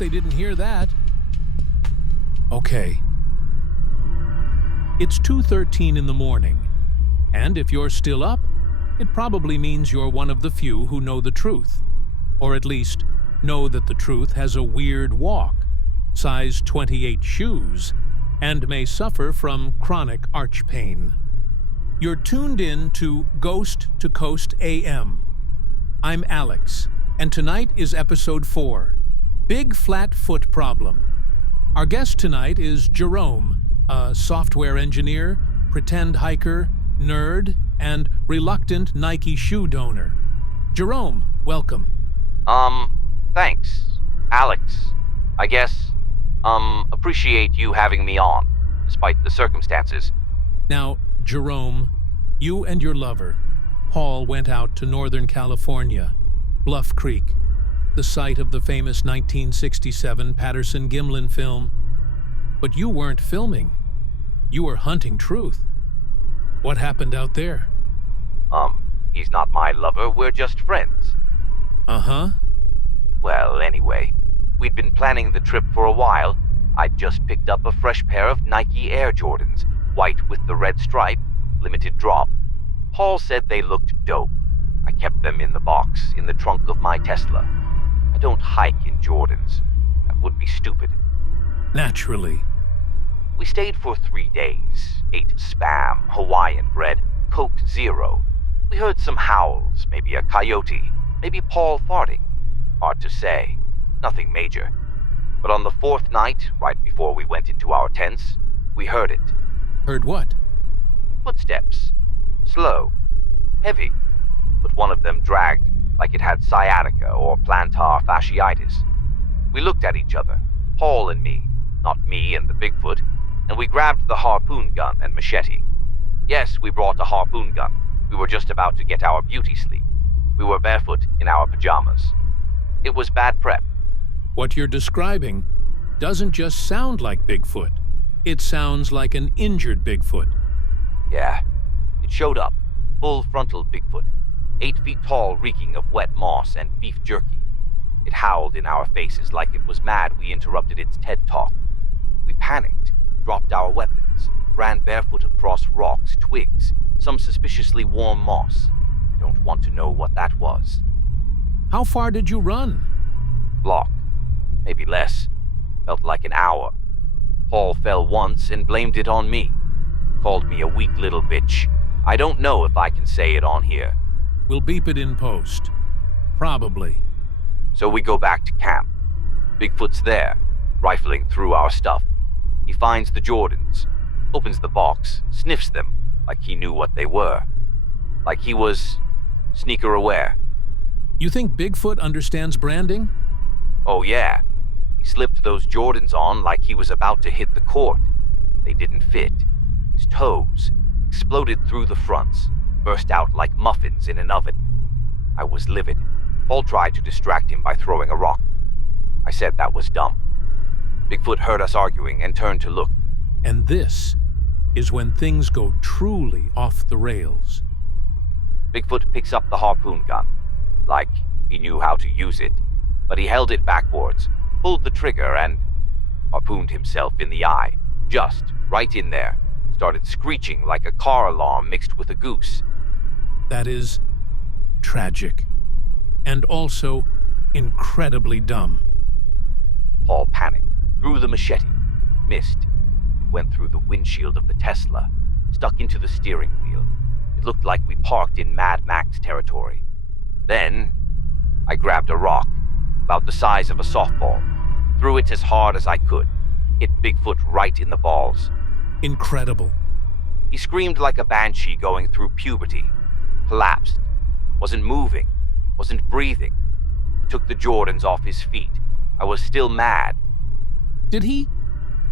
they didn't hear that. Okay. It's 2:13 in the morning, and if you're still up, it probably means you're one of the few who know the truth, or at least know that the truth has a weird walk, size 28 shoes, and may suffer from chronic arch pain. You're tuned in to Ghost to Coast AM. I'm Alex, and tonight is episode 4, Big Flat Foot Problem. Our guest tonight is Jerome, a software engineer, pretend hiker, nerd, and reluctant Nike shoe donor. Jerome, welcome. Thanks, Alex. I guess, appreciate you having me on, despite the circumstances. Now, Jerome, you and your lover, Paul, went out to Northern California, Bluff Creek, the site of the famous 1967 Patterson-Gimlin film. But you weren't filming. You were hunting truth. What happened out there? He's not my lover, we're just friends. Uh-huh. Well, anyway, we'd been planning the trip for a while. I'd just picked up a fresh pair of Nike Air Jordans, white with the red stripe, limited drop. Paul said they looked dope. I kept them in the box, in the trunk of my Tesla. I don't hike in Jordans. That would be stupid. Naturally. We stayed for 3 days, ate Spam, Hawaiian bread, Coke Zero. We heard some howls, maybe a coyote, maybe Paul farting. Hard to say. Nothing major. But on the 4th night, right before we went into our tents, we heard it. Heard what? Footsteps. Slow. Heavy. But one of them dragged like it had sciatica or plantar fasciitis. We looked at each other, Paul and me, not me and the Bigfoot, and we grabbed the harpoon gun and machete. Yes, we brought a harpoon gun. We were just about to get our beauty sleep. We were barefoot in our pajamas. It was bad prep. What you're describing doesn't just sound like Bigfoot. It sounds like an injured Bigfoot. Yeah. It showed up. Full frontal Bigfoot. 8 feet tall, reeking of wet moss and beef jerky. It howled in our faces like it was mad we interrupted its TED Talk. We panicked, dropped our weapons, ran barefoot across rocks, twigs, some suspiciously warm moss. I don't want to know what that was. How far did you run? Block. Maybe less. Felt like an hour. Paul fell once and blamed it on me. Called me a weak little bitch. I don't know if I can say it on here. We'll beep it in post. Probably. So we go back to camp. Bigfoot's there, rifling through our stuff. He finds the Jordans, opens the box, sniffs them like he knew what they were. Like he was sneaker aware. You think Bigfoot understands branding? Oh yeah. He slipped those Jordans on like he was about to hit the court. They didn't fit. His toes exploded through the fronts, burst out like muffins in an oven. I was livid. Paul tried to distract him by throwing a rock. I said that was dumb. Bigfoot heard us arguing and turned to look. And this is when things go truly off the rails. Bigfoot picks up the harpoon gun, like he knew how to use it, but he held it backwards, pulled the trigger, and harpooned himself in the eye, just right in there. Started screeching like a car alarm mixed with a goose. That is tragic, and also incredibly dumb. Paul panicked, threw the machete, missed. It went through the windshield of the Tesla, stuck into the steering wheel. It looked like we parked in Mad Max territory. Then, I grabbed a rock, about the size of a softball, threw it as hard as I could, hit Bigfoot right in the balls. Incredible. He screamed like a banshee going through puberty, collapsed, wasn't moving, wasn't breathing. I took the Jordans off his feet. I was still mad. Did he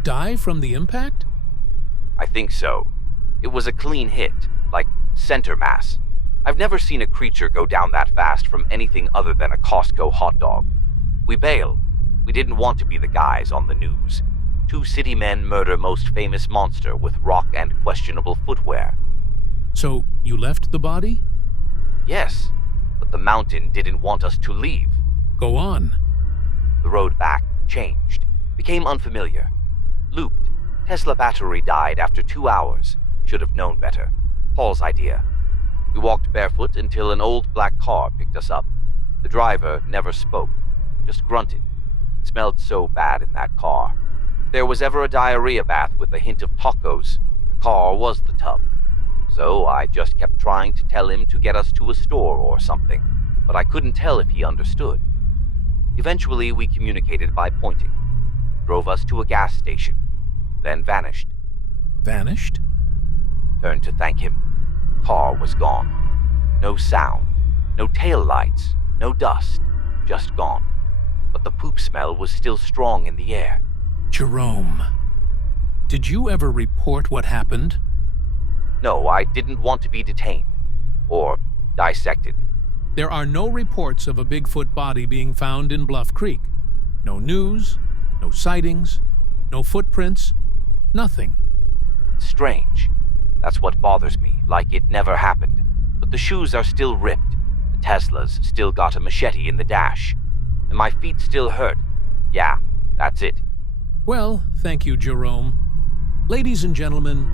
die from the impact? I think so. It was a clean hit, like center mass. I've never seen a creature go down that fast from anything other than a Costco hot dog. We bailed. We didn't want to be the guys on the news. 2 city men murder most famous monster with rock and questionable footwear. So you left the body? Yes, but the mountain didn't want us to leave. Go on. The road back changed, became unfamiliar. Looped. Tesla battery died after 2 hours. Should have known better. Paul's idea. We walked barefoot until an old black car picked us up. The driver never spoke, just grunted. It smelled so bad in that car. If there was ever a diarrhea bath with a hint of tacos, the car was the tub. So I just kept trying to tell him to get us to a store or something, but I couldn't tell if he understood. Eventually, we communicated by pointing. Drove us to a gas station, then vanished. Vanished? Turned to thank him. Car was gone. No sound, no taillights, no dust, just gone. But the poop smell was still strong in the air. Jerome, did you ever report what happened? No, I didn't want to be detained. Or dissected. There are no reports of a Bigfoot body being found in Bluff Creek. No news, no sightings, no footprints, nothing. Strange. That's what bothers me, like it never happened. But the shoes are still ripped. The Tesla's still got a machete in the dash. And my feet still hurt. Yeah, that's it. Well, thank you, Jerome. Ladies and gentlemen,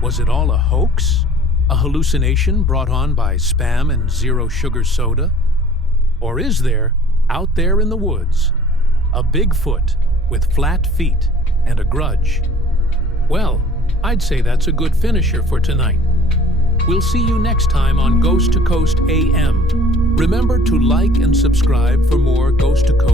was it all a hoax? A hallucination brought on by Spam and zero sugar soda? Or is there, out there in the woods, a Bigfoot with flat feet and a grudge? Well, I'd say that's a good finisher for tonight. We'll see you next time on Ghost to Coast AM. Remember to like and subscribe for more Ghost to Coast